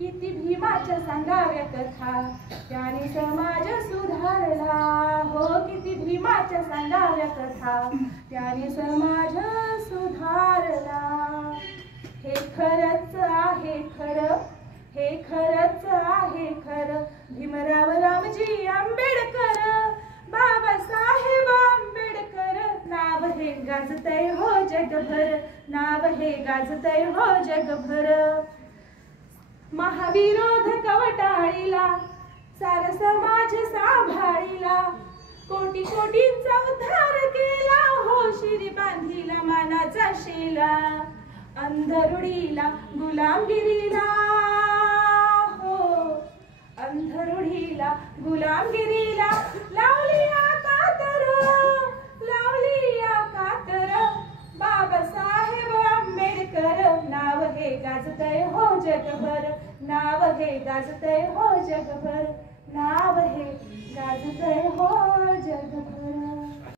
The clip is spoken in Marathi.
किती भीमाच्या सांगाव्या कथा, त्याने समाज सुधारला. हो किती भीमाच्या सांगाव्या कथा, त्याने समाज सुधारला. हे खरंच आहे खरं, हे खरंच आहे खरं, भीमराव रामजी आंबेडकर, बाबासाहेब आंबेडकर. नाव हे गाजतय हो जगभर, नाव हे गाजतय हो जगभर. महाविरोध कवटाळीला, सार समाज सांभाळीला, कोटी कोटींचा उद्धार केला. हो शिरी बांधिला मानाचा शेला, अंधरुढीला गुलामगिरीला. हो अंधरुढीला गुलामगिरीला लावली कातर, लावली कातर. बाबासाहेब आंबेडकर, नाव हे गाजतय हो जगभर, नाव हे गाजतय हो जगभर, नाव हे गाजतय हो जगभर.